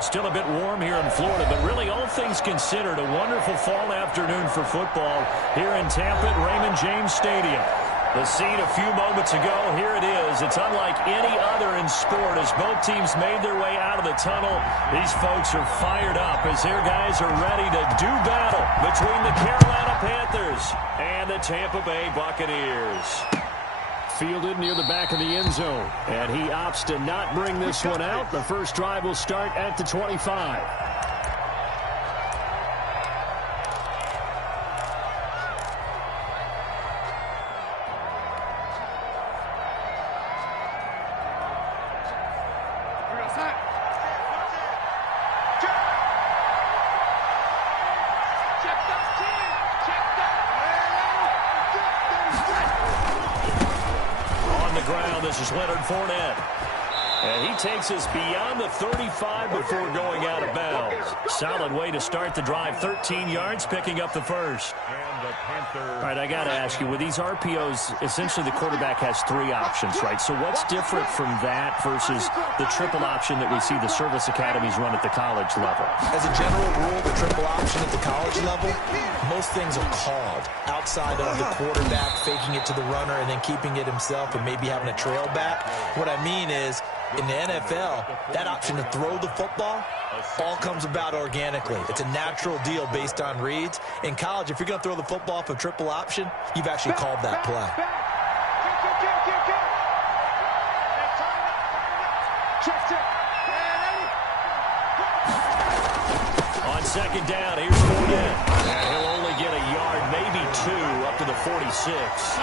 Still a bit warm here in Florida, but really all things considered, a wonderful fall afternoon for football here in Tampa at Raymond James Stadium. The scene a few moments ago, here it is. It's unlike any other in sport as both teams made their way out of the tunnel. These folks are fired up as their guys are ready to do battle between the Carolina Panthers and the Tampa Bay Buccaneers. Fielded near the back of the end zone, and he opts to not bring this one out. The first drive will start at the 25. This is Yr2. And he takes us beyond the 35 before going out of bounds. Solid way to start the drive. 13 yards, picking up the first. All right, I got to ask you, with these RPOs, essentially the quarterback has 3 options, right? So what's different from that versus the triple option that we see the service academies run at the college level? As a general rule, the triple option at the college level, most things are called outside of the quarterback faking it to the runner and then keeping it himself and maybe having a trail back. What I mean is, in the NFL, that option to throw the football all comes about organically. It's a natural deal based on reads. In college, if you're going to throw the football for triple option, you've actually called that play. On second down, here's 4. And he'll only get a yard, maybe 2, up to the 46.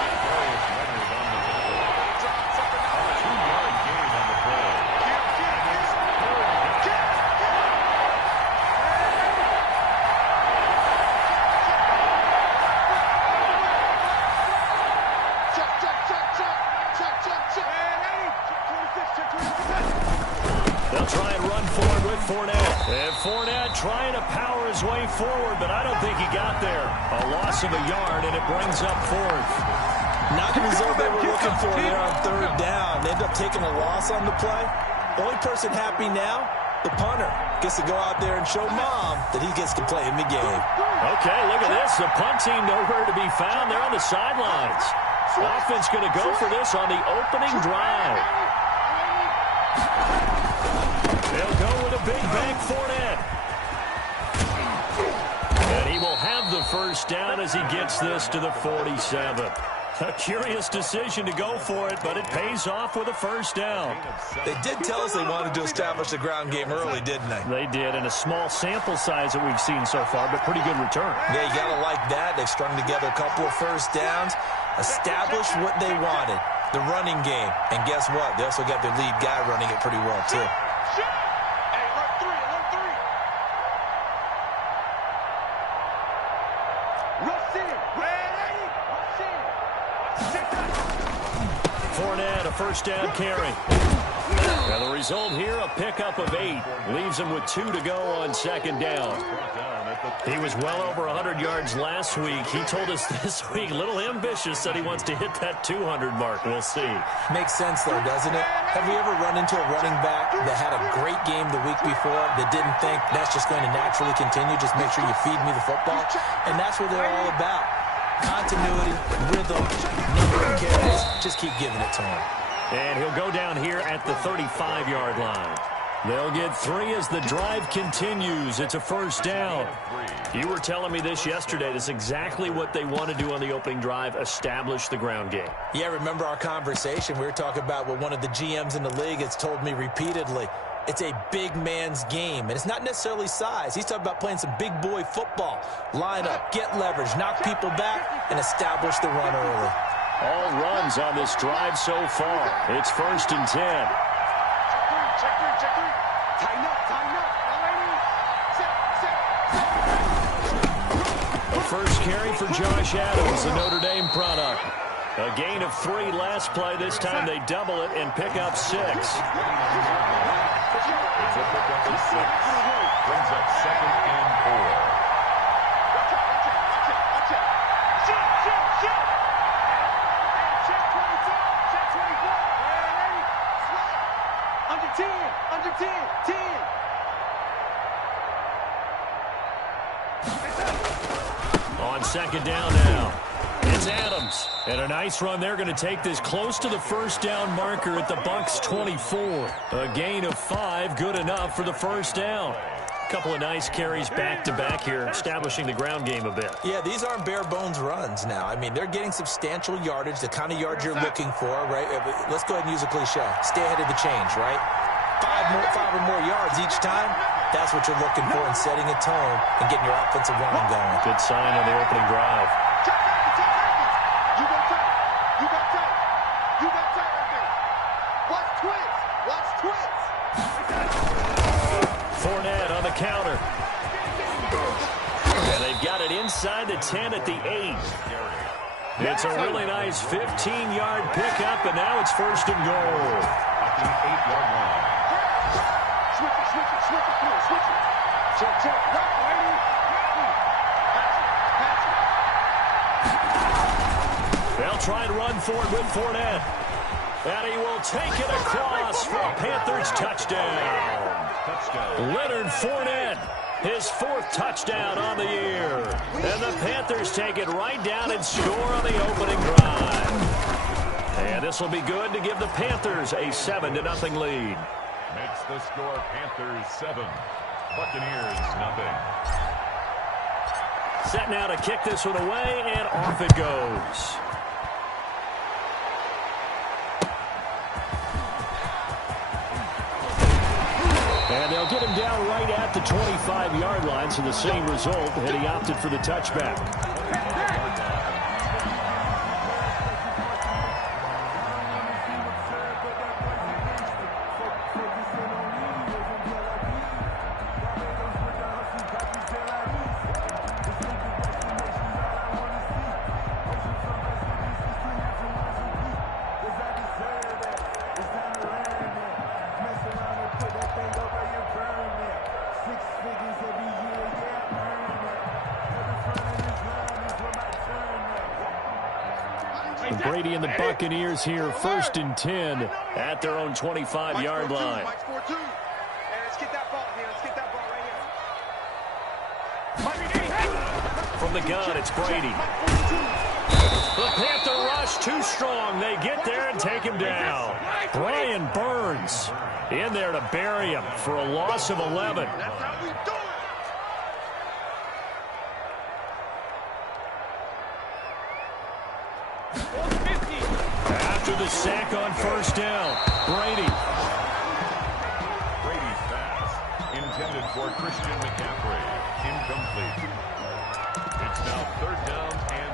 Fournette trying to power his way forward, but I don't think he got there. A loss of a yard, and it brings up 4th. Not the result they were looking for there on 3rd down. They end up taking a loss on the play. Only person happy now, the punter. Gets to go out there and show Mom that he gets to play in the game. Okay, look at this. The punt team nowhere to be found. They're on the sidelines. Offense going to go for this on the opening drive. They'll go with a big bank Fournette. And he will have the first down as he gets this to the 47. A curious decision to go for it, but it pays off with a first down. They did tell us they wanted to establish the ground game early, didn't they? They did, and a small sample size that we've seen so far, but pretty good return. Yeah, you got to like that. They've strung together a couple of first downs, established what they wanted, the running game. And guess what? They also got their lead guy running it pretty well, too. Fournette, a first down carry. Now the result here, a pickup of 8. Leaves him with 2 to go on second down. He was well over 100 yards last week. He told us this week, a little ambitious, that he wants to hit that 200 mark. We'll see. Makes sense, though, doesn't it? Have we ever run into a running back that had a great game the week before that didn't think that's just going to naturally continue? Just make sure you feed me the football. And that's what they're all about. Continuity, rhythm, number of carries. Just keep giving it to him. And he'll go down here at the 35-yard line. They'll get 3 as the drive continues. It's a first down. You were telling me this yesterday. That's exactly what they want to do on the opening drive, establish the ground game. Yeah, remember our conversation? We were talking about what one of the GMs in the league has told me repeatedly. It's a big man's game, and it's not necessarily size. He's talking about playing some big boy football. Line up, get leverage, knock people back, and establish the run early. All runs on this drive so far. It's 1st and 10. Check three. Tighten up. A first carry for Josh Adams, the Notre Dame product. A gain of 3 last play. This time they double it and pick up 6. Brings up 2nd and 4. Under 10. second down now. It's Adams. And a nice run. They're going to take this close to the first down marker at the Bucks 24. A gain of 5, good enough for the first down. A couple of nice carries back-to-back here, establishing the ground game a bit. Yeah, these aren't bare-bones runs now. I mean, they're getting substantial yardage, the kind of yards you're looking for, right? Let's go ahead and use a cliche. Stay ahead of the change, right? Five or more yards each time. That's what you're looking for in setting a tone and getting your offensive line going. Good sign on the opening drive. You got tight. You got tight right there. Watch twins. Watch twins. 4nt on the counter. And they've got it inside the 10 at the 8. It's a really nice 15-yard pickup, and now it's first and goal. At the 8-yard line. Switch it. Check. Right, lady. Pass it. They'll try and run for it with 4nt. And he will take it across for a Panthers touchdown. Leonard 4nt, his 4th touchdown on the year. And the Panthers take it right down and score on the opening drive. And this will be good to give the Panthers a 7-0 lead. Makes the score Panthers 7, Buccaneers 0. Set now to kick this one away, and off it goes. And they'll get him down right at the 25-yard line, so the same result, and he opted for the touchback. Brady and the Buccaneers here, 1st and 10 at their own 25-yard line. Let's get that ball here. Let's get that ball right here. From the gun, it's Brady. The Panther rush too strong. They get there and take him down. Brian Burns in there to bury him for a loss of 11. That's how we do it. After the sack on first down, Brady. Brady's pass intended for Christian McCaffrey. Incomplete. It's now 3rd down and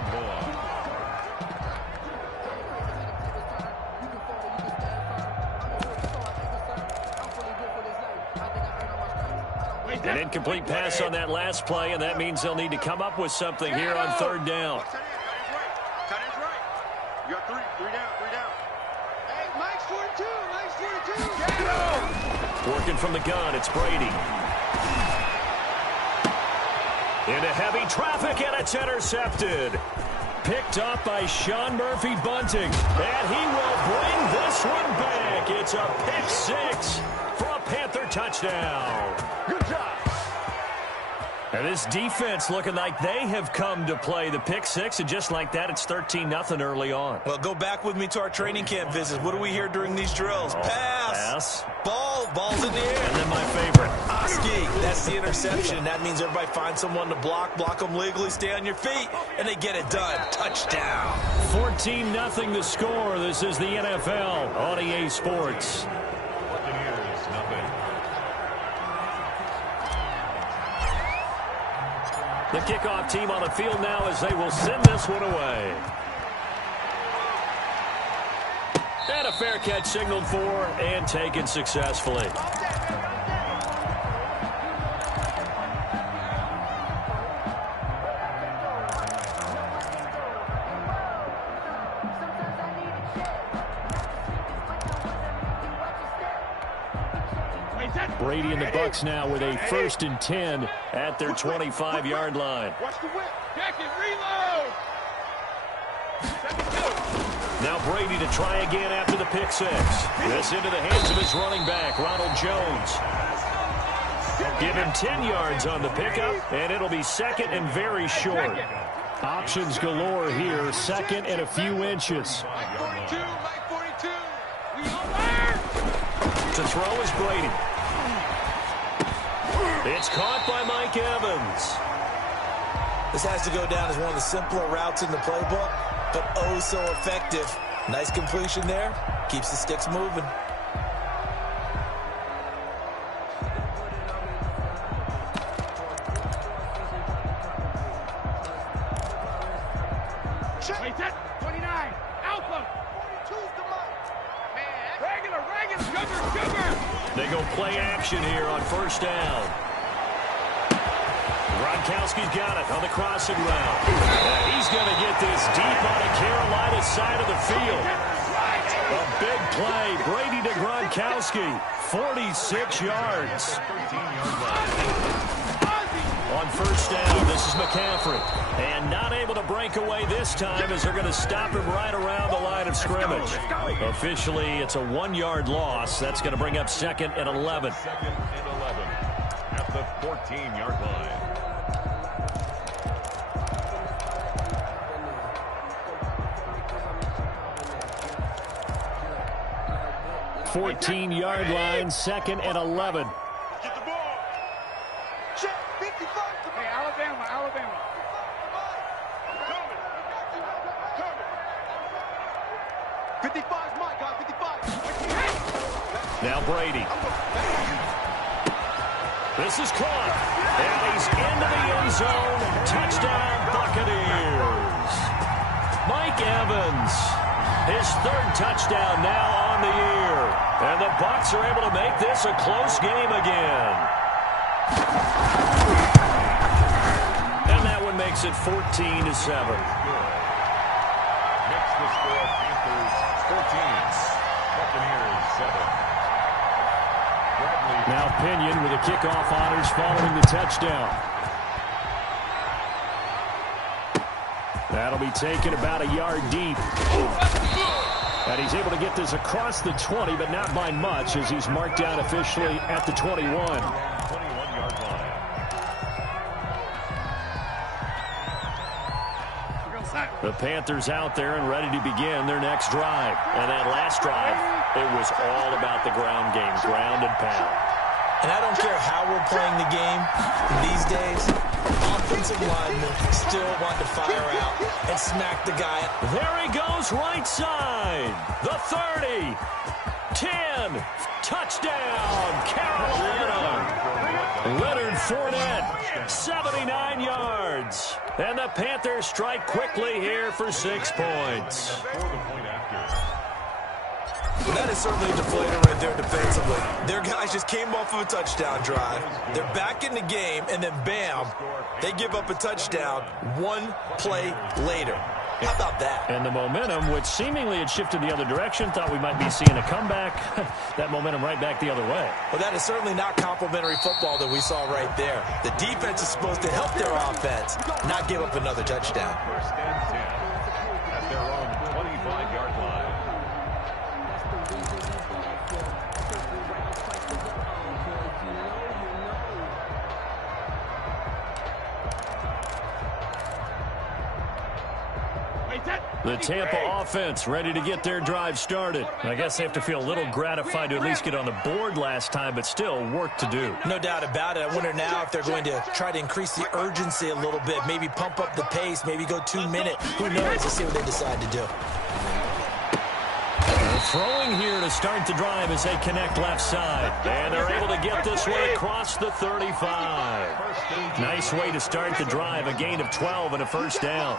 1. An incomplete pass on that last play, and that means they'll need to come up with something here on 3rd down. Tight end's right. You got 3 down. Hey, Mike's 42. Working from the gun, it's Brady. Into heavy traffic, and it's intercepted. Picked up by Sean Murphy-Bunting. And he will bring this one back. It's a pick 6 for a Panther touchdown. Good job. And this defense looking like they have come to play the pick 6, and just like that, it's 13-0 early on. Well, go back with me to our training camp visits. What do we hear during these drills? Pass. Ball's in the air. And then my favorite. S1ck1nt3nt1onz's. That's the interception. That means everybody finds someone to block them legally, stay on your feet, and they get it done. Touchdown. 14-0 the score. This is the NFL on EA Sports. Buccaneers 0. The kickoff team on the field now as they will send this one away. And a fair catch signaled for and taken successfully. Brady and the Bucks now with a 1st and 10 at their 25-yard line. Watch the whip. Jack it, reload. Now Brady to try again after the pick 6. This into the hands of his running back, Ronald Jones. Give him 10 yards on the pickup, and it'll be 2nd and very short. Options galore here. Second and a few inches. Mike 42, Mike 42. To throw is Brady. It's caught by Mike Evans. This has to go down as one of the simpler routes in the playbook, but oh so effective. Nice completion there. Keeps the sticks moving. Wait, that 29. Alpha. 42's the Mike. Man, regular. Sugar. They go play action here on first down. Gronkowski's got it on the crossing route. He's going to get this deep on the Carolina side of the field. A big play. Brady to Gronkowski. 46 yards. On first down, this is McCaffrey. And not able to break away this time as they're going to stop him right around the line of scrimmage. Officially, it's a 1-yard loss. That's going to bring up 2nd and 11. 2nd and 11 at the 14-yard line. 14-yard line, 2nd and 11. Get the ball. Check. 55. Hey, Alabama. 55's Mike, guys. 55. Now Brady. This is caught. And he's into the end zone. Touchdown, Buccaneers. Mike Evans. His 3rd touchdown now on the year. And the Bucks are able to make this a close game again. And that one makes it 14-7. Makes the score Panthers 14, Buccaneers 7. Now Pinion with the kickoff honors following the touchdown. That'll be taken about a yard deep. And he's able to get this across the 20, but not by much, as he's marked down officially at the 21. 21-yard line. The Panthers out there and ready to begin their next drive. And that last drive, it was all about the ground game, ground and pound. And I don't care how we're playing the game these days, offensive linemen still want to fire out and smack the guy. There he goes, right side. The 30. 10. Touchdown, Carolina. Leonard Fournette, 79 yards. And the Panthers strike quickly here for 6 points. Well, that is certainly a deflator right there defensively. Their guys just came off of a touchdown drive. They're back in the game, and then bam, they give up a touchdown 1 play later. How about that? And the momentum, which seemingly had shifted the other direction, thought we might be seeing a comeback. That momentum right back the other way. Well, that is certainly not complimentary football that we saw right there. The defense is supposed to help their offense, not give up another touchdown. 1st and 10 at their own 25-yard line. The Tampa offense ready to get their drive started. I guess they have to feel a little gratified to at least get on the board last time, but still work to do. No doubt about it. I wonder now if they're going to try to increase the urgency a little bit, maybe pump up the pace, maybe go 2 minute. Who knows? Let's see what they decide to do. Throwing here to start the drive as they connect left side. And they're able to get this one across the 35. Nice way to start the drive. A gain of 12 and a first down.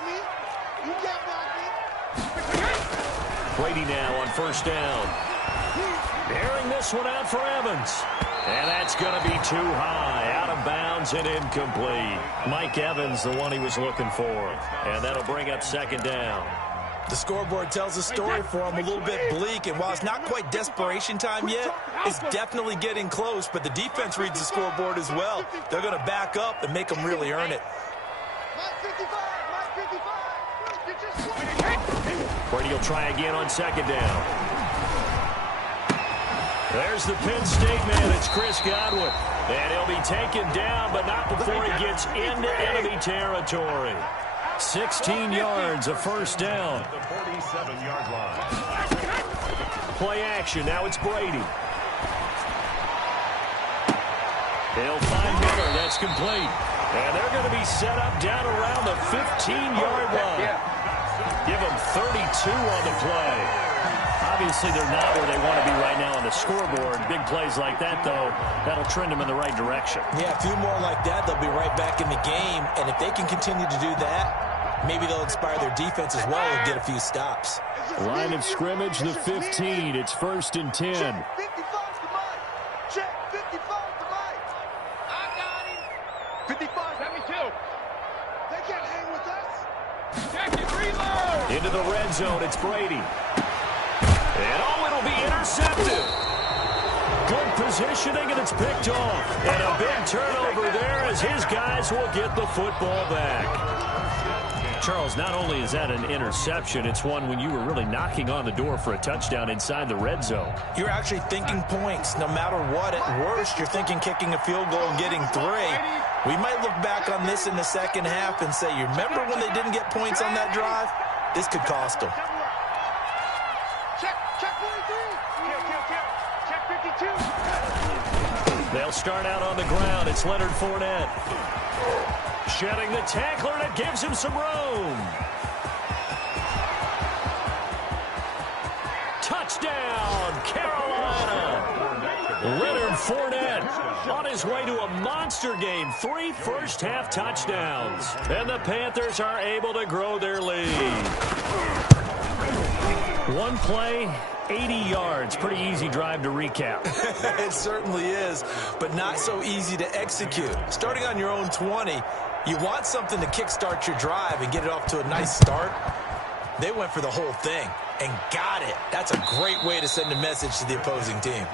Brady now on first down. Airing this one out for Evans. And that's going to be too high. Out of bounds and incomplete. Mike Evans, the one he was looking for. And that'll bring up 2nd down. The scoreboard tells a story for him, a little bit bleak, and while it's not quite desperation time yet, it's definitely getting close, but the defense reads the scoreboard as well. They're going to back up and make them really earn it. Brady will try again on 2nd down. There's the Penn State man. It's Chris Godwin. And he'll be taken down, but not before he gets into enemy territory. 16 yards, a first down. The 47-yard line. Play action. Now it's Brady. He'll find Miller. That's complete. And they're going to be set up down around the 15-yard line. Give them 32 on the play. Obviously, they're not where they want to be right now on the scoreboard. Big plays like that, though, that'll trend them in the right direction. Yeah, a few more like that, they'll be right back in the game. And if they can continue to do that, maybe they'll inspire their defense as well and get a few stops. Line of scrimmage, the 15. It's 1st and 10. Check 55 to Mike. Check 55 to Mike. I got him. 55. Let me too. They can't hang with us. Check it, reload. Into the red zone, it's Brady. And it'll be intercepted. Good positioning, and it's picked off. And a big turnover there as his guys will get the football back. Charles, not only is that an interception, it's one when you were really knocking on the door for a touchdown inside the red zone. You're actually thinking points. No matter what, at worst, you're thinking kicking a field goal and getting 3. We might look back on this in the second half and say, you remember when they didn't get points on that drive? This could cost them. Check 43. Check 52. They'll start out on the ground. It's Leonard Fournette. Shedding the tackler, and it gives him some room. Touchdown, Carolina. Leonard Fournette on his way to a monster game. 3 first-half touchdowns. And the Panthers are able to grow their lead. One play, 80 yards. Pretty easy drive to recap. It certainly is, but not so easy to execute. Starting on your own 20, you want something to kickstart your drive and get it off to a nice start. They went for the whole thing and got it. That's a great way to send a message to the opposing team.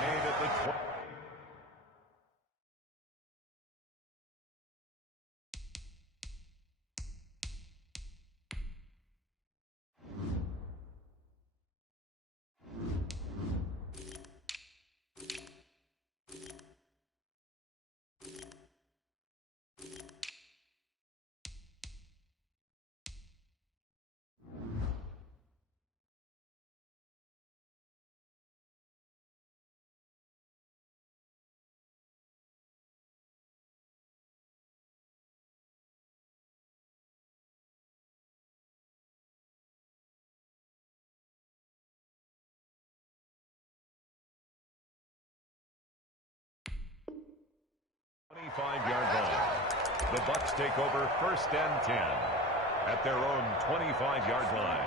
The Bucks take over 1st and 10 at their own 25-yard line.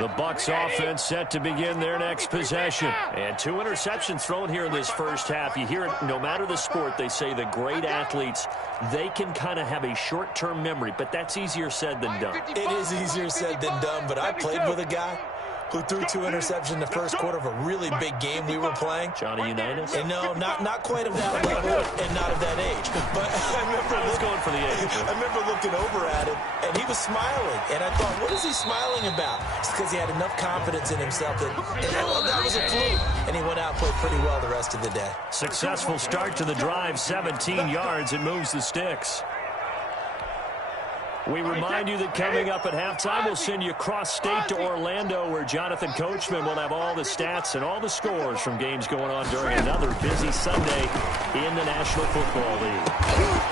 The Bucks offense set to begin their next possession. And 2 interceptions thrown here in this first half. You hear it, no matter the sport, they say the great athletes, they can kind of have a short-term memory, but that's easier said than done. It is easier said than done, but I played with a guy who threw 2 interceptions in the first quarter of a really big game we were playing. Johnny Unitas? And no, not quite of that level and not of that age. But I was going for the age. I remember looking over at him, and he was smiling. And I thought, what is he smiling about? It's because he had enough confidence in himself that was a fluke. And he went out and played pretty well the rest of the day. Successful start to the drive, 17 yards, and moves the sticks. We remind you that coming up at halftime, we'll send you cross-state to Orlando, where Jonathan Coachman will have all the stats and all the scores from games going on during another busy Sunday in the National Football League.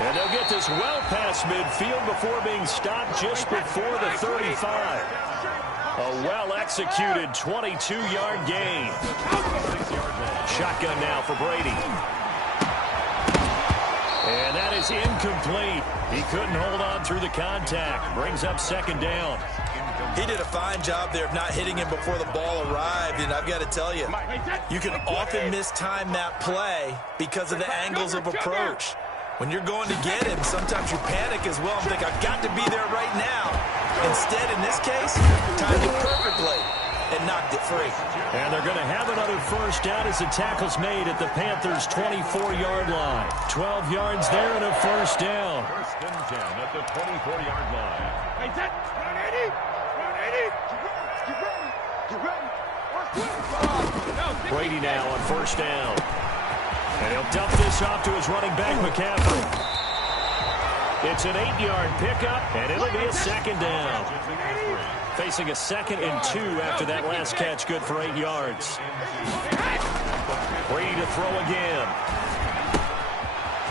And they'll get this well past midfield before being stopped just before the 35. A well-executed 22-yard gain. Shotgun now for Brady. And that is incomplete. He couldn't hold on through the contact. Brings up 2nd down. He did a fine job there of not hitting him before the ball arrived. And I've got to tell you, you can often mistime that play because of the angles of approach. When you're going to get him, sometimes you panic as well and think, I've got to be there right now. Instead, in this case, timed it perfectly and knocked it free. And they're going to have another first down as the tackle's made at the Panthers' 24-yard line. 12 yards there and a first down. 1st and 10 at the 24-yard line. Hey, Zach, run 80. Run 80. Get ready. Get ready. Get ready. Brady now on 1st down. And he'll dump this off to his running back, McCaffrey. It's an 8-yard pickup, and it'll be a second down. Facing a 2nd and 2 after that last catch, good for 8 yards. Ready to throw again.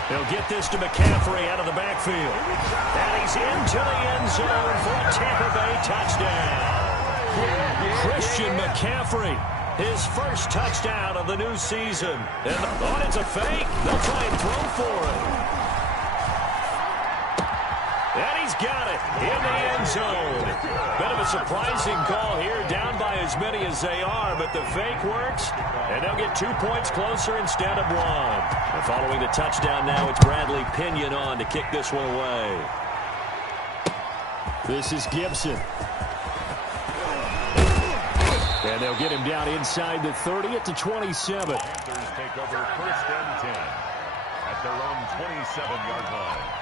He'll get this to McCaffrey out of the backfield. And he's into the end zone for a Tampa Bay touchdown. Christian McCaffrey, his first touchdown of the new season. And it's a fake. They'll try and throw for it. And he's got it in the end zone. Bit of a surprising call here, down by as many as they are, but the fake works, and they'll get 2 points closer instead of 1. And following the touchdown now, it's Bradley Pinion on to kick this one away. This is Gibson. And they'll get him down inside the 30 at the 27. Panthers take over 1st and 10 at their own 27-yard line.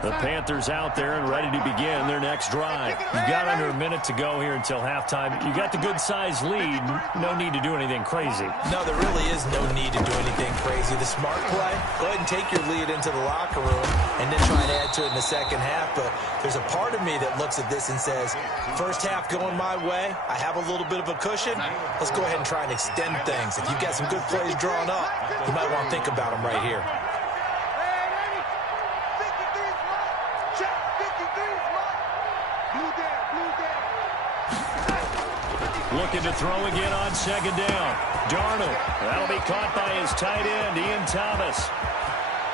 The Panthers out there and ready to begin their next drive. You've got under a minute to go here until halftime. You got the good-sized lead. No need to do anything crazy. No, there really is no need to do anything crazy. The smart play, go ahead and take your lead into the locker room and then try and add to it in the second half. But there's a part of me that looks at this and says, first half going my way, I have a little bit of a cushion. Let's go ahead and try and extend things. If you've got some good plays drawn up, you might want to think about them right here. Looking to throw again on 2nd down. Darnold. That'll be caught by his tight end, Ian Thomas.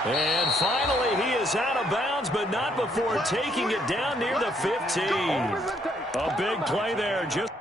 And finally, he is out of bounds, but not before taking it down near the 15. A big play there. Just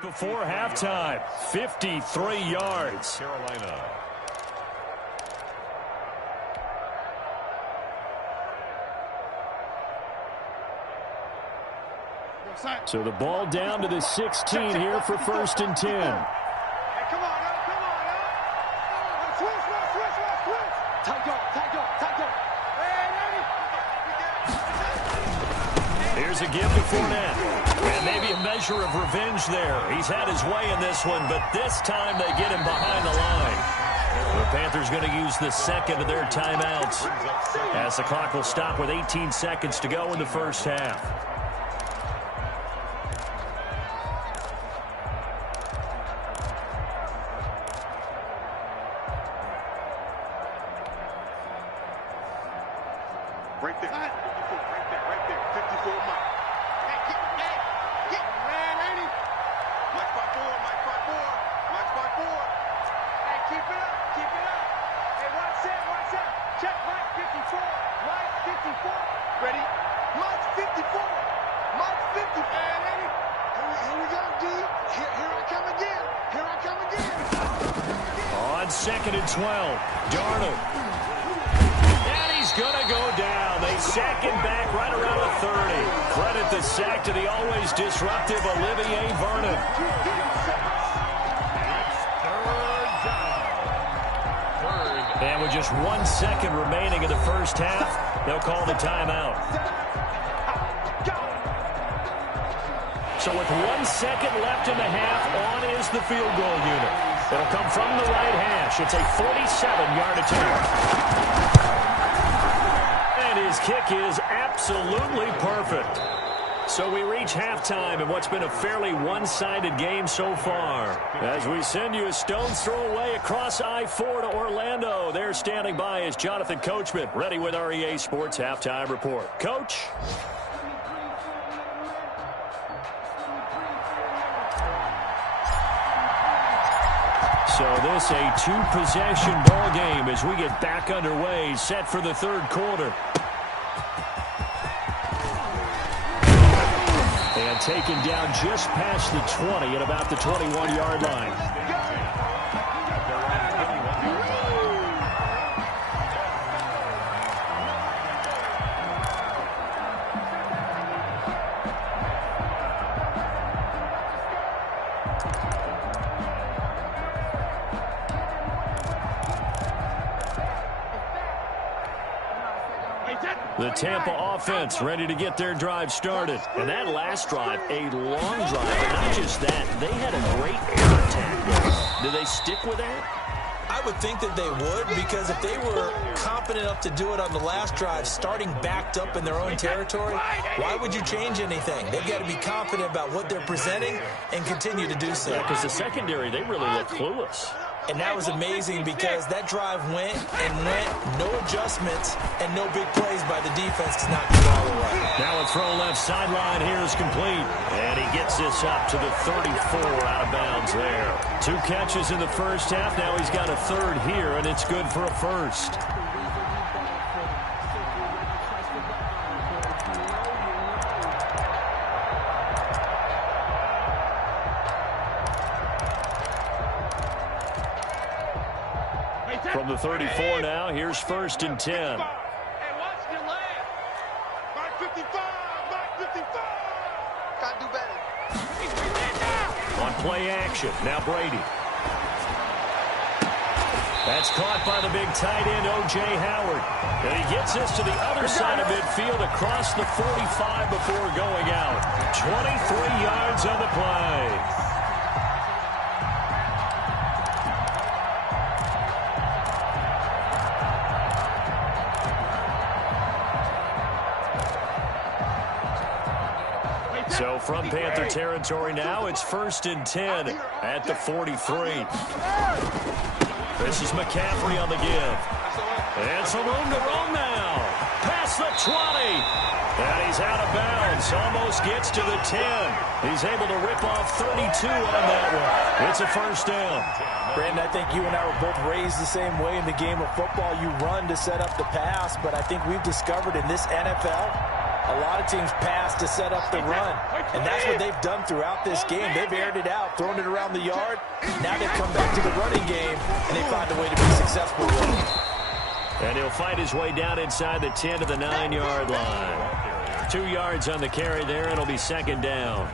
before halftime, 53 yards. Carolina. So the ball down to the 16 here for 1st and 10. Hey, come on now, come on now. Switch. Tight dog. Hey, Here's a give to Fournette. And maybe a measure of revenge there. He's had his way in this one, but this time they get him behind the line. The Panthers going to use the 2nd of their timeouts as the clock will stop with 18 seconds to go in the first half. right there. 54 Mike. Man, ain't he? Mike 5'4". Hey, keep it up. Hey, watch that. Check Mike 54. Ready? Mike 54. Man, ain't he? Here we go, D. Here I come again. On 2nd and 12, Darnold. And he's going to go down. They sack him back right around the 30. Credit the sack to the always disruptive Olivier Vernon. And with just 1 second remaining in the first half, they'll call the timeout. So with 1 second left in the half, on is the field goal unit. It'll come from the right hash. It's a 47-yard attempt. And his his kick is absolutely perfect. So we reach halftime in what's been a fairly one-sided game so far. As we send you a stone's throw away across I-4 to Orlando. There standing by is Jonathan Coachman, ready with our EA Sports Halftime Report. Coach? So this a two-possession ball game as we get back underway, set for the third quarter. And taken down just past the 20 at about the 21-yard line. The Tampa offense ready to get their drive started. And that last drive, a long drive. And not just that, they had a great air attack. Do they stick with that? I would think that they would, because if they were confident enough to do it on the last drive, starting backed up in their own territory, why would you change anything? They've got to be confident about what they're presenting and continue to do so. Yeah, because the secondary, they really look clueless. And that was amazing because that drive went and went, no adjustments, and no big plays by the defense to knock the ball away. Now a throw left sideline here is complete. And he gets this up to the 34 out of bounds there. 2 catches in the first half. Now he's got a third here, and it's good for a first. From the 34 now, here's 1st and 10. Hey, watch your leg. Mark 55, Mark 55. Gotta do better. On play action, now Brady. That's caught by the big tight end, O.J. Howard. And he gets this to the other side of midfield across the 45 before going out. 23 yards on the play. So from Panther territory now, it's 1st and 10 at the 43. This is McCaffrey on the give. And some room to roam now. Past the 20. And he's out of bounds. Almost gets to the 10. He's able to rip off 32 on that one. It's a first down. Brandon, I think you and I were both raised the same way in the game of football. You run to set up the pass, but I think we've discovered in this NFL, a lot of teams pass to set up the run, and that's what they've done throughout this game. They've aired it out, thrown it around the yard. Now they've come back to the running game, and they find a way to be successful with it. And he'll fight his way down inside the 10 to the 9-yard line. 2 yards on the carry there, and it'll be 2nd down.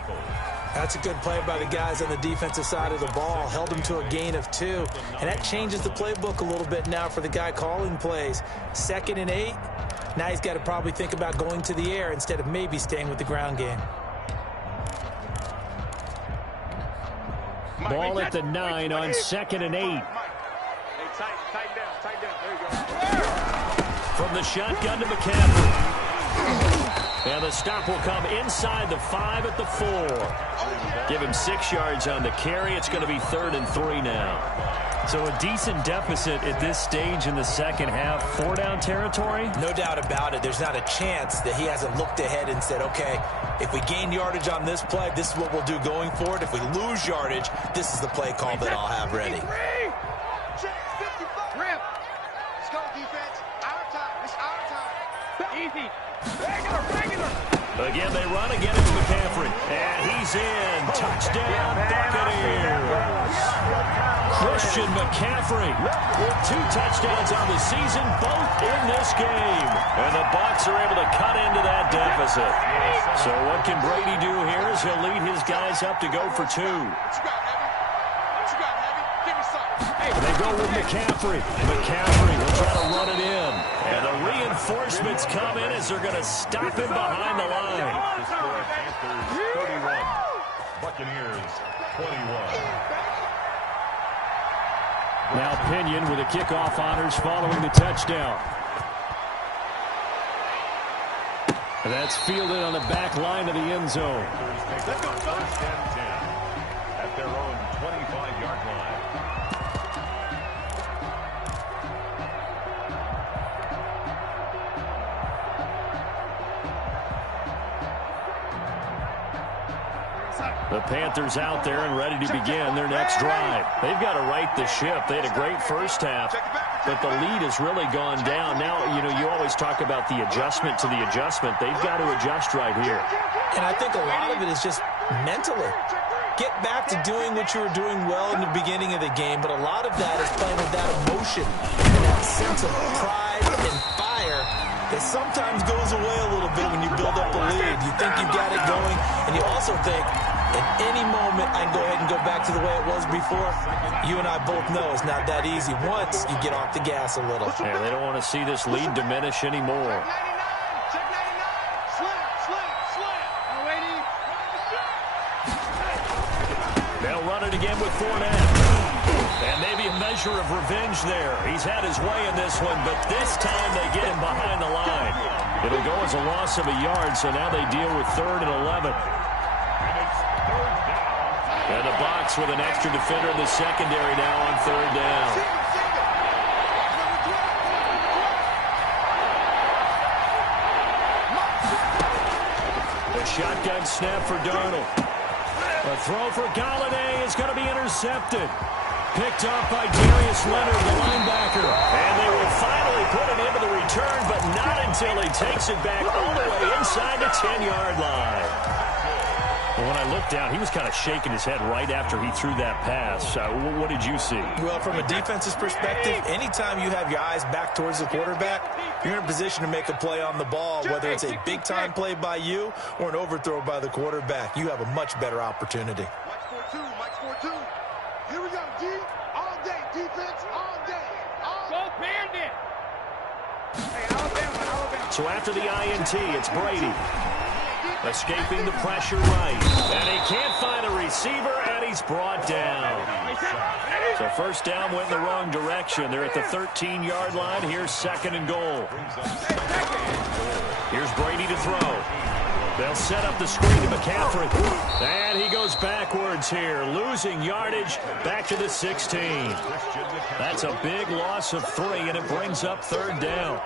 That's a good play by the guys on the defensive side of the ball. Held them to a gain of 2, and that changes the playbook a little bit now for the guy calling plays. 2nd and 8. Now he's got to probably think about going to the air instead of maybe staying with the ground game. Ball at the 9 on 2nd and 8. Hey, tighten down. There you go. From the shotgun to McCaffrey. And the stop will come inside the 5 at the 4. Give him 6 yards on the carry. It's going to be 3rd and 3 now. So a decent deficit at this stage in the second half. 4-down territory? No doubt about it. There's not a chance that he hasn't looked ahead and said, okay, if we gain yardage on this play, this is what we'll do going forward. If we lose yardage, this is the play call that I'll have ready. Check 55. Rip. Let's go, defense. Our time. It's our time. Easy. Regular. Again, they run again into McCaffrey. And he's in. Touchdown, Buccaneers. Christian McCaffrey with 2 touchdowns on the season, both in this game. And the Bucs are able to cut into that deficit. So what can Brady do here is he'll lead his guys up to go for 2. What you got, Heavy? Give me something. They go with McCaffrey. McCaffrey will try to run it in. And the reinforcements come in as they're going to stop him behind the line. Panthers 31. Buccaneers 21. Now Pinion with the kickoff honors following the touchdown. And that's fielded on the back line of the end zone. First and 10 at their own 25-yard line. The Panthers out there and ready to begin their next drive. They've got to right the ship. They had a great first half, but the lead has really gone down. Now, you always talk about the adjustment to the adjustment. They've got to adjust right here. And I think a lot of it is just mentally. Get back to doing what you were doing well in the beginning of the game, but a lot of that is playing with that emotion and that sense of pride and fire that sometimes goes away a little bit when you build up a lead. You think you've got it going, and you also think, at any moment, I can go ahead and go back to the way it was before. You and I both know it's not that easy once you get off the gas a little. Yeah, they don't want to see this lead diminish anymore. Check 99. Slam. They'll run it again with 4.5. And maybe a measure of revenge there. He's had his way in this one, but this time they get him behind the line. It'll go as a loss of a yard, so now they deal with 3rd and 11. And the Bucks with an extra defender in the secondary now on 3rd down. The shotgun snap for Darnold. A throw for Galladay is going to be intercepted. Picked off by Darius Leonard, the linebacker. And they will finally put it into the return, but not until he takes it back all the way inside the 10-yard line. When I looked down, he was kind of shaking his head right after he threw that pass. What did you see? Well, from a defense's perspective, anytime you have your eyes back towards the quarterback, you're in a position to make a play on the ball, whether it's a big-time play by you or an overthrow by the quarterback. You have a much better opportunity. Mike's 4-2. Here we go, D. All day. Defense, all day. Go Bandit. Hey, Alabama. So after the INT, it's Brady. Escaping the pressure right. And he can't find a receiver, and he's brought down. So first down went in the wrong direction. They're at the 13-yard line. Here's 2nd and goal. Here's Brady to throw. They'll set up the screen to McCaffrey. And he goes backwards here, losing yardage back to the 16. That's a big loss of 3, and it brings up 3rd down.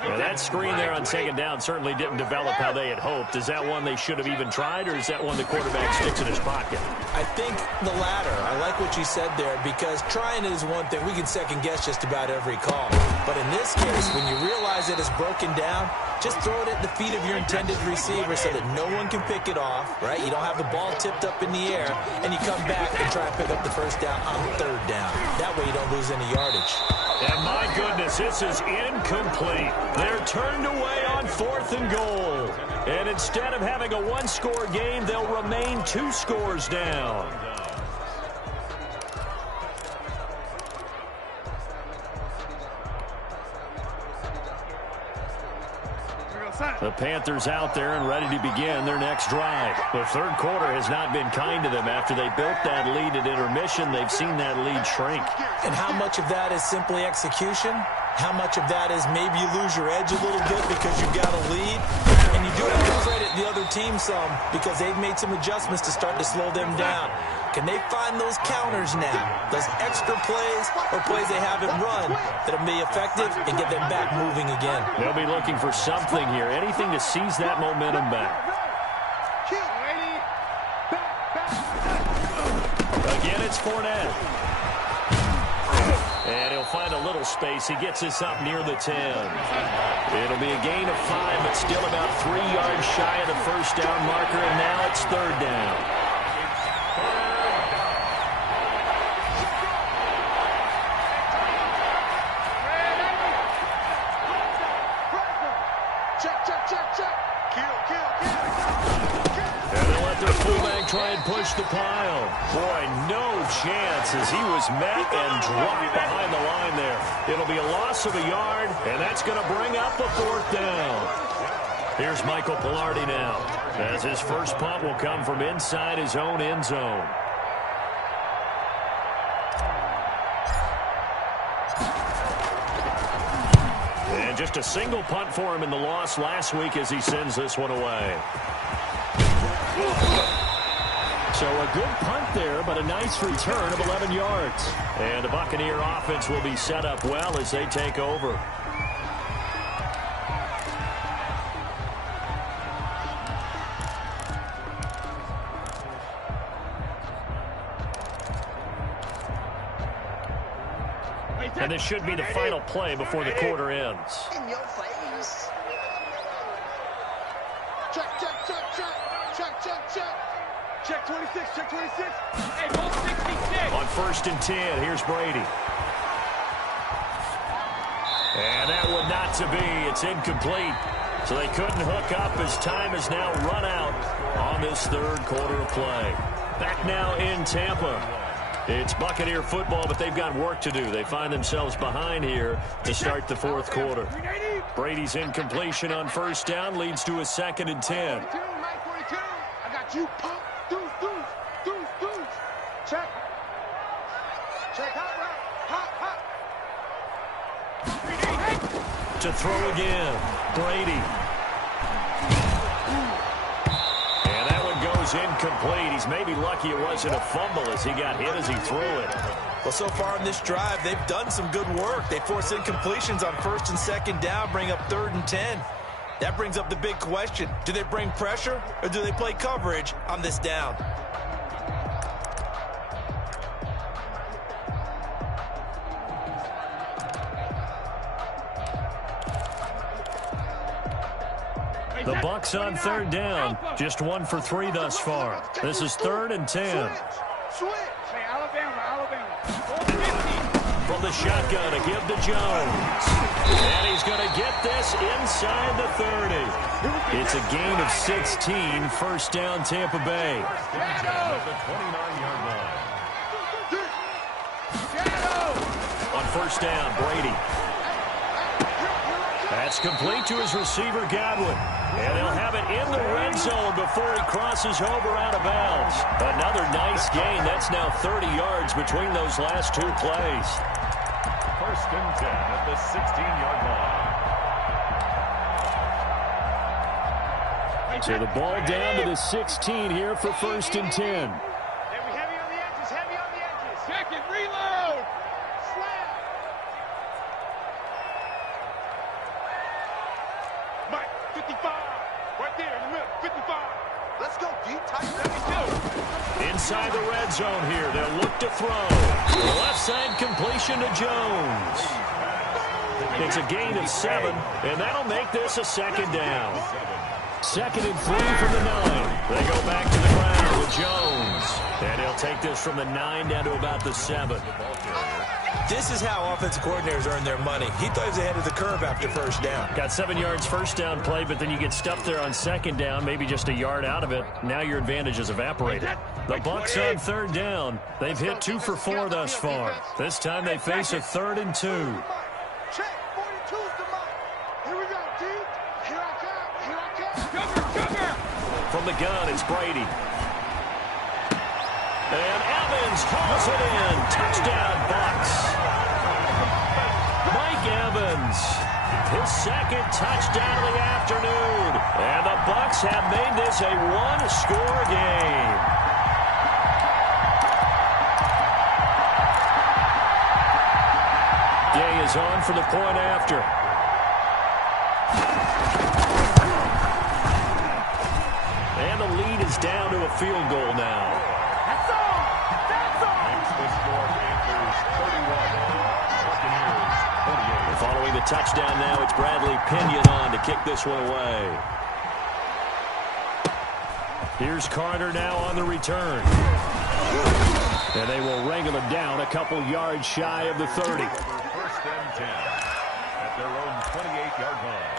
Now that screen there on 2nd down certainly didn't develop how they had hoped. Is that one they should have even tried, or is that one the quarterback sticks in his pocket? I think the latter. I like what you said there, because trying it is one thing. We can second-guess just about every call. But in this case, when you realize that it's broken down, just throw it at the feet of your intended receiver so that no one can pick it off, right? You don't have the ball tipped up in the air, and you come back and try and pick up the 1st down on 3rd down. That way you don't lose any yardage. And my goodness, this is incomplete. They're turned away on 4th and goal. And instead of having a 1-score game, they'll remain 2 scores down. The Panthers out there and ready to begin their next drive. The 3rd quarter has not been kind to them. After they built that lead at intermission, they've seen that lead shrink. And how much of that is simply execution? How much of that is maybe you lose your edge a little bit because you've got a lead? And you do have to credit the other team some, because they've made some adjustments to start to slow them down. Can they find those counters now, those extra plays or plays they haven't run that'll be effective and get them back moving again? They'll be looking for something here, anything to seize that momentum back. Again, it's Fournette. And he'll find a little space. He gets this up near the 10. It'll be a gain of 5, but still about 3 yards shy of the 1st down marker, and now it's 3rd down. Try and push the pile. Boy, no chance as he was met and dropped behind the line there. It'll be a loss of a yard, and that's going to bring up a 4th down. Here's Michael Pilardi now, as his first punt will come from inside his own end zone. And just a single punt for him in the loss last week as he sends this one away. So a good punt there, but a nice return of 11 yards. And the Buccaneer offense will be set up well as they take over. And this should be the final play before the quarter ends. In your face. Check, check, check, check. Check, check, check. Check 26, check 26. Hey, ball 66. On 1st and 10, here's Brady. And that would not to be. It's incomplete. So they couldn't hook up as time has now run out on this third quarter of play. Back now in Tampa. It's Buccaneer football, but they've got work to do. They find themselves behind here to start the fourth quarter. Brady's incompletion on 1st down leads to a 2nd and 10. Mike 42. I got you. Pump. Deuce. Check. Check. Hop. To throw again. Brady. And that one goes incomplete. He's maybe lucky it wasn't a fumble as he got hit as he threw it. Well, so far in this drive, they've done some good work. They force incompletions on 1st and 2nd down, bring up 3rd and 10. That brings up the big question. Do they bring pressure or do they play coverage on this down? The Bucks on 3rd down. Just 1 for 3 thus far. This is 3rd and 10. Switch. Hey, Alabama. From the shotgun, a give to Jones. And he's going to get this inside the 30. It's a gain of 16, 1st down Tampa Bay. The 29-yard line. On 1st down, Brady. That's complete to his receiver, Godwin. And they'll have it in the red zone before he crosses over out of bounds. Another nice gain. That's now 30 yards between those last 2 plays. 1st and 10 at the 16-yard line. So the ball down to the 16 here for 1st and 10. Heavy on the edges. Check it, reload. Slap. Mike, 55. Right there in the middle, 55. Let's go, D. Tight 72. Inside the red zone here. They'll look to throw. Left side completion to Jones. It's a gain of 7, and that'll make this a 2nd down. 2nd and 3 from the 9. They go back to the ground with Jones. And he'll take this from the 9 down to about the 7. This is how offensive coordinators earn their money. He thought he was ahead of the curve after 1st down. Got 7 yards 1st down play, but then you get stuffed there on 2nd down, maybe just a yard out of it. Now your advantage is evaporated. The Bucks on 3rd down. They've hit 2 for 4 thus far. This time they face a 3rd and 2. Check, 42's the mark. Here we go, D. Here I come. Cover. From the gun, it's Brady. And Evans hauls it in. Touchdown, Bucks. Mike Evans, his 2nd touchdown of the afternoon. And the Bucks have made this a 1-score game. Gay is on for the point after. And the lead is down to a field goal now. That's all. Makes the score Panthers 31, Buccaneers 28. Following the touchdown now, it's Bradley Pinion on to kick this one away. Here's Carter now on the return. And they will wrangle him down a couple yards shy of the 30. 1st and 10 at their own 28-yard line.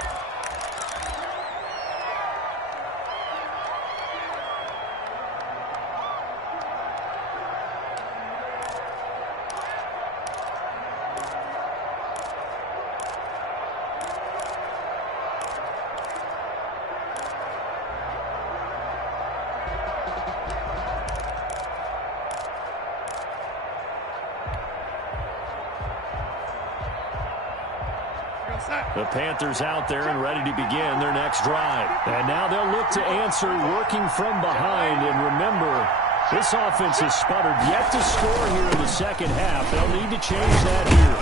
The Panthers out there and ready to begin their next drive. And now they'll look to answer working from behind. And remember, this offense has sputtered yet to score here in the second half. They'll need to change that here.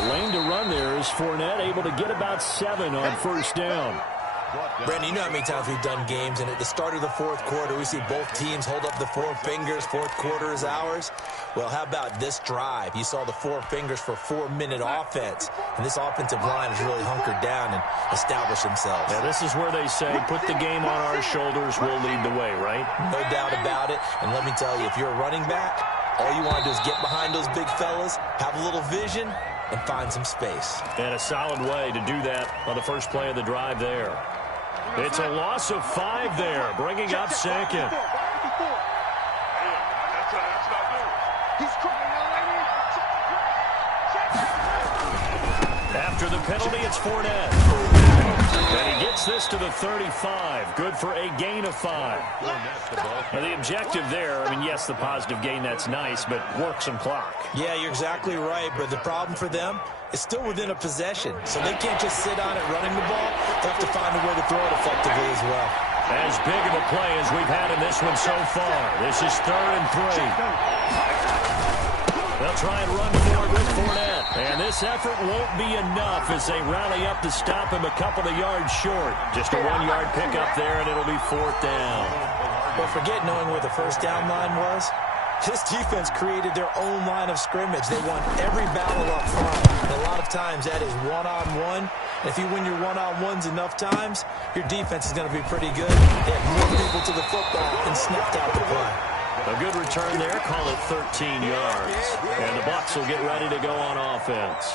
A lane to run there is Fournette able to get about 7 on first down. Brandon, you know how many times we've done games, and at the start of the fourth quarter, we see both teams hold up the 4 fingers. Fourth quarter is ours. Well, how about this drive? You saw the 4 fingers for 4-minute offense, and this offensive line has really hunkered down and established themselves. Yeah, this is where they say, put the game on our shoulders, we'll lead the way, right? No doubt about it, and let me tell you, if you're a running back, all you want to do is get behind those big fellas, have a little vision, and find some space. And a solid way to do that on the first play of the drive there. It's a loss of 5 there, bringing up 2nd. After the penalty, it's Fournette. And he gets this to the 35. Good for a gain of 5. Now, the objective there, I mean, yes, the positive gain, that's nice, but work some clock. Yeah, you're exactly right, but the problem for them is still within a possession, so they can't just sit on it running the ball. They have to find a way to throw it effectively as well. As big of a play as we've had in this one so far. This is 3rd and 3. They'll try and run forward with Fournette. And this effort won't be enough as they rally up to stop him a couple of yards short. Just a 1-yard pickup there, and it'll be 4th down. But forget knowing where the first down line was. This defense created their own line of scrimmage. They won every battle up front. And a lot of times that is one-on-one. And if you win your one-on-ones enough times, your defense is going to be pretty good. They have more people to the football and snuffed out the play. A good return there, call it 13 yards. And the Bucks will get ready to go on offense.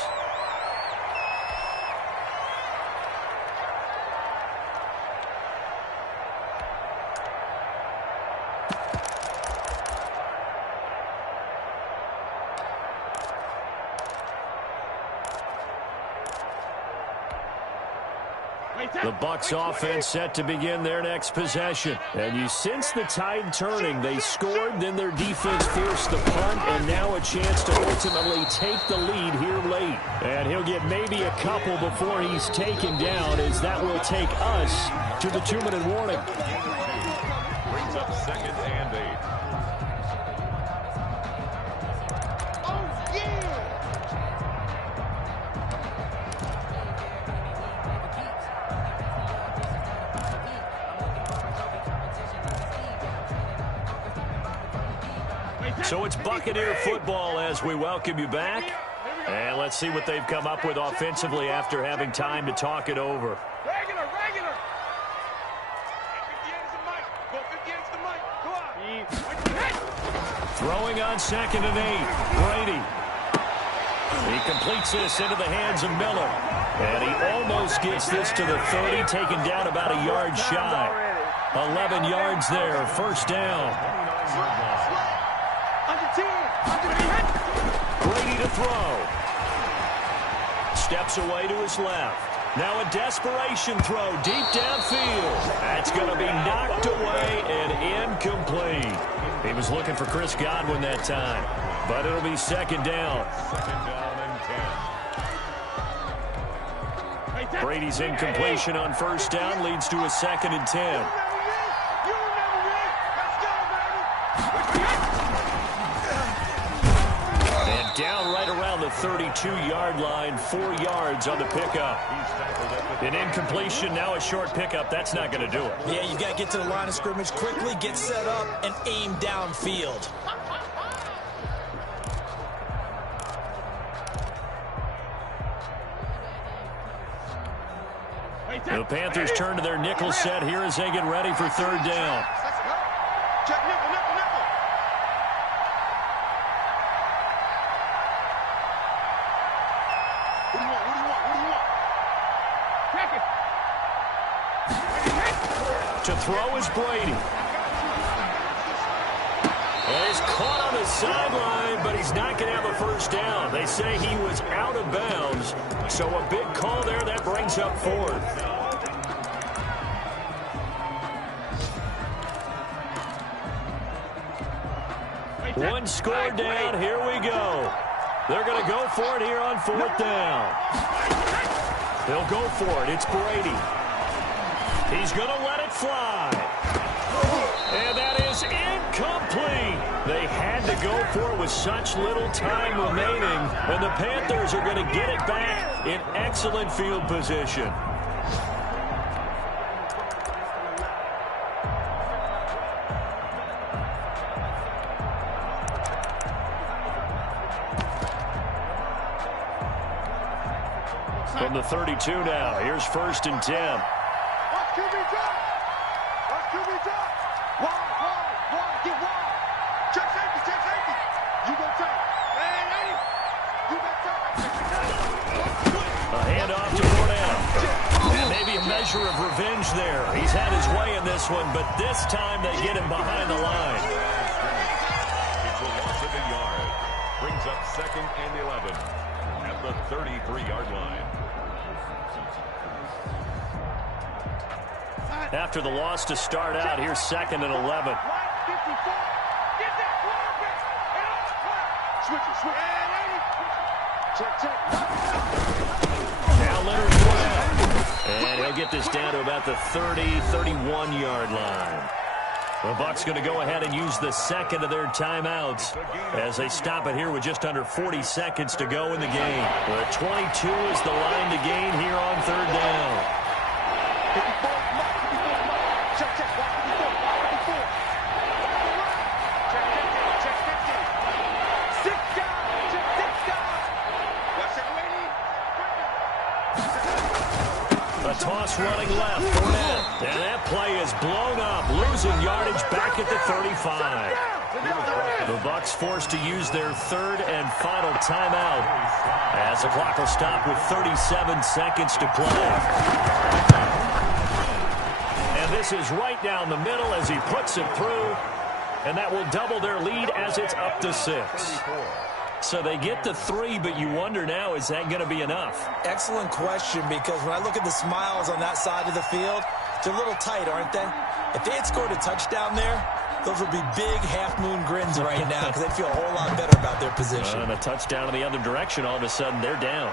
The Bucks offense set to begin their next possession. And you sense the tide turning. They scored, then their defense forced the punt, and now a chance to ultimately take the lead here late. And he'll get maybe a couple before he's taken down, as that will take us to the 2-minute warning. Brings up 2nd and 8. So it's Buccaneer football as we welcome you back. And let's see what they've come up with offensively after having time to talk it over. Regular. 50 ends the mic. Go 50 ends the mic. Come on. Throwing on 2nd and 8. Brady. He completes this into the hands of Miller. And he almost gets this to the 30, taken down about a yard shy. 11 yards there, first down. Brady to throw. Steps away to his left. Now a desperation throw deep downfield. That's going to be knocked away and incomplete. He was looking for Chris Godwin that time, but it'll be 2nd down. 2nd down and 10. Brady's incompletion on first down leads to a 2nd and 10. And down right around the 32-yard line, 4 yards on the pickup. An incompletion, now a short pickup. That's not going to do it. Yeah, you got to get to the line of scrimmage quickly, get set up, and aim downfield. The Panthers turn to their nickel set here as they get ready for 3rd down. Check nickel. What do you want? Check it. To throw is Brady. And he's caught on the sideline, but he's not going to have a first down. They say he was out of bounds, so a big call there. That brings up 4th. One score down. Here we go. They're going to go for it here on 4th down. He'll go for it. It's Brady. He's going to let it fly. And that is incomplete. They had to go for it with such little time remaining. And the Panthers are going to get it back in excellent field position. From the 32 now, here's 1st and 10. Watch QB drop. Watch QB drop. Wide. Get wide. Check safety. You go check. Hey, lady. You go check. A handoff to Fournette. And maybe a measure of revenge there. He's had his way in this one, but this time they get him behind the line. It's a loss of a yard. Brings up 2nd and 11 at the 33-yard line. After the loss to start out, here's 2nd and 11. Get that quarterback. Switch. Hey, lady. Check. Now Leonard Fournette. And he'll get this down to about the 31-yard line. The Bucks going to go ahead and use the second of their timeouts as they stop it here with just under 40 seconds to go in the game. The 22 is the line to gain here on 3rd down. A toss running left, Fournette. And that play is blown up, losing yardage back at the 35. The Bucks forced to use their 3rd and final timeout as the clock will stop with 37 seconds to play. And this is right down the middle as he puts it through. And that will double their lead as it's up to 6. So they get to 3, but you wonder now, is that going to be enough? Excellent question, because when I look at the smiles on that side of the field, they're a little tight, aren't they? If they had scored a touchdown there, those would be big half-moon grins right now because they'd feel a whole lot better about their position. And a touchdown in the other direction, all of a sudden they're down.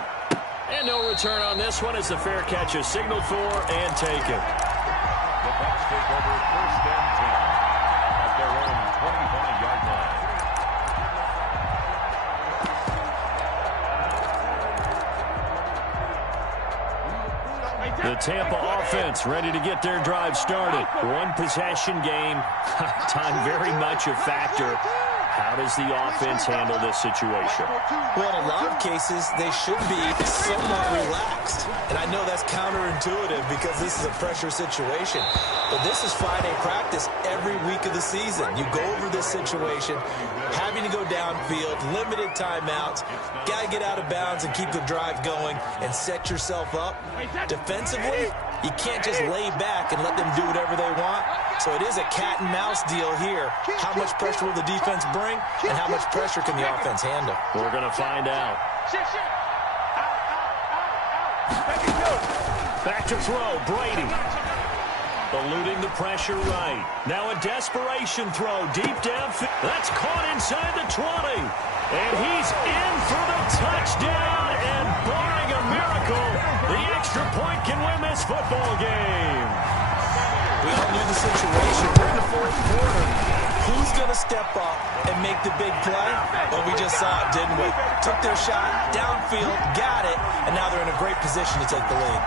And no return on this one as the fair catch is signaled for and taken. The Bucks take over 1st and 10 at their own 25-yard line. The Tampa offense ready to get their drive started. One possession game. Time very much a factor. How does the offense handle this situation? Well, in a lot of cases, they should be somewhat relaxed. And I know that's counterintuitive because this is a pressure situation. But this is Friday practice every week of the season. You go over this situation, having to go downfield, limited timeouts, got to get out of bounds and keep the drive going and set yourself up. Defensively, you can't just lay back and let them do whatever they want. So it is a cat and mouse deal here. How much pressure will the defense bring, and how much pressure can the offense handle? We're going to find out. Back to throw, Brady. Eluding the pressure right. Now a desperation throw deep downfield. That's caught inside the 20. And he's in for the touchdown. And barring a miracle, the extra point can win this football game. We all knew the situation. We're in the 4th quarter. Who's going to step up and make the big play? Well, we just saw it, didn't we? Took their shot, downfield, got it, and now they're in a great position to take the lead.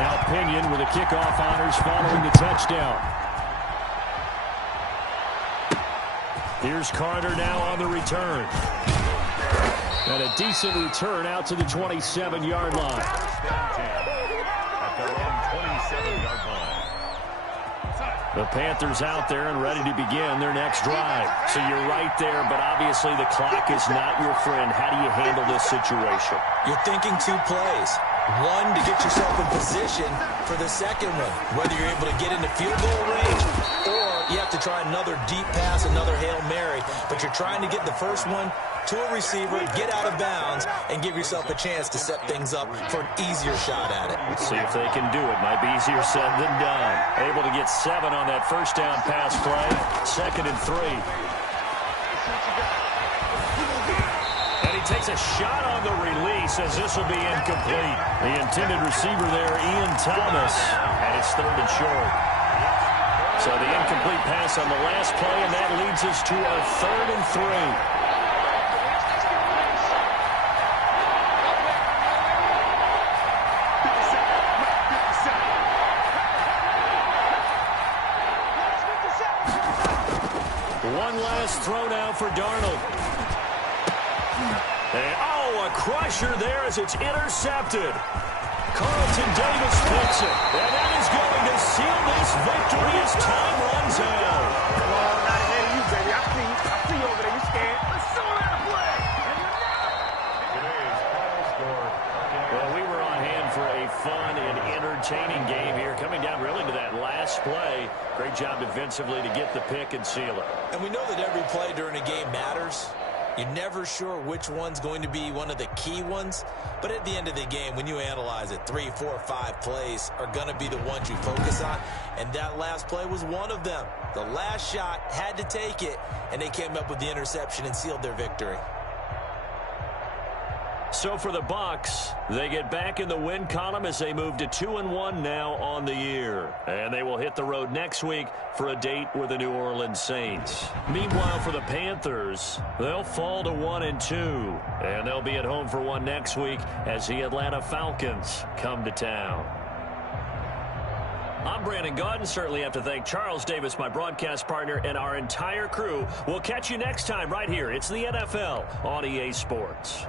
Now Pinion with the kickoff honors following the touchdown. Here's Carter now on the return. And a decent return out to the 27-yard line. At their own 27-yard line. The Panthers out there and ready to begin their next drive. So you're right there, but obviously the clock is not your friend. How do you handle this situation? You're thinking 2 plays. One, to get yourself in position for the second one, whether you're able to get into field goal range or you have to try another deep pass, another Hail Mary. But you're trying to get the first one to a receiver, get out of bounds, and give yourself a chance to set things up for an easier shot at it. Let's see if they can do it. Might be easier said than done. Able to get 7 on that first down pass play. 2nd and 3. And he takes a shot on the release as this will be incomplete. The intended receiver there, Ian Thomas, and it's 3rd and short. So the incomplete pass on the last play, and that leads us to our 3rd and 3. One last throw now for Darnold. And, a crusher there as it's intercepted. Carlton Davis picks it. And that is going to seal this victory as time runs out. Come on, not ahead of you, baby. I see you over there. You scared? Let's show that play. Today's final score. Well, we were on hand for a fun and entertaining game here. Coming down really to that last play. Great job defensively to get the pick and seal it. And we know that every play during a game matters. You're never sure which one's going to be one of the key ones. But at the end of the game, when you analyze it, 3, 4, 5 plays are going to be the ones you focus on. And that last play was one of them. The last shot had to take it, and they came up with the interception and sealed their victory. So for the Bucks, they get back in the win column as they move to 2-1 now on the year. And they will hit the road next week for a date with the New Orleans Saints. Meanwhile, for the Panthers, they'll fall to 1-2. And they'll be at home for one next week as the Atlanta Falcons come to town. I'm Brandon Gaudin. Certainly have to thank Charles Davis, my broadcast partner, and our entire crew. We'll catch you next time right here. It's the NFL on EA Sports.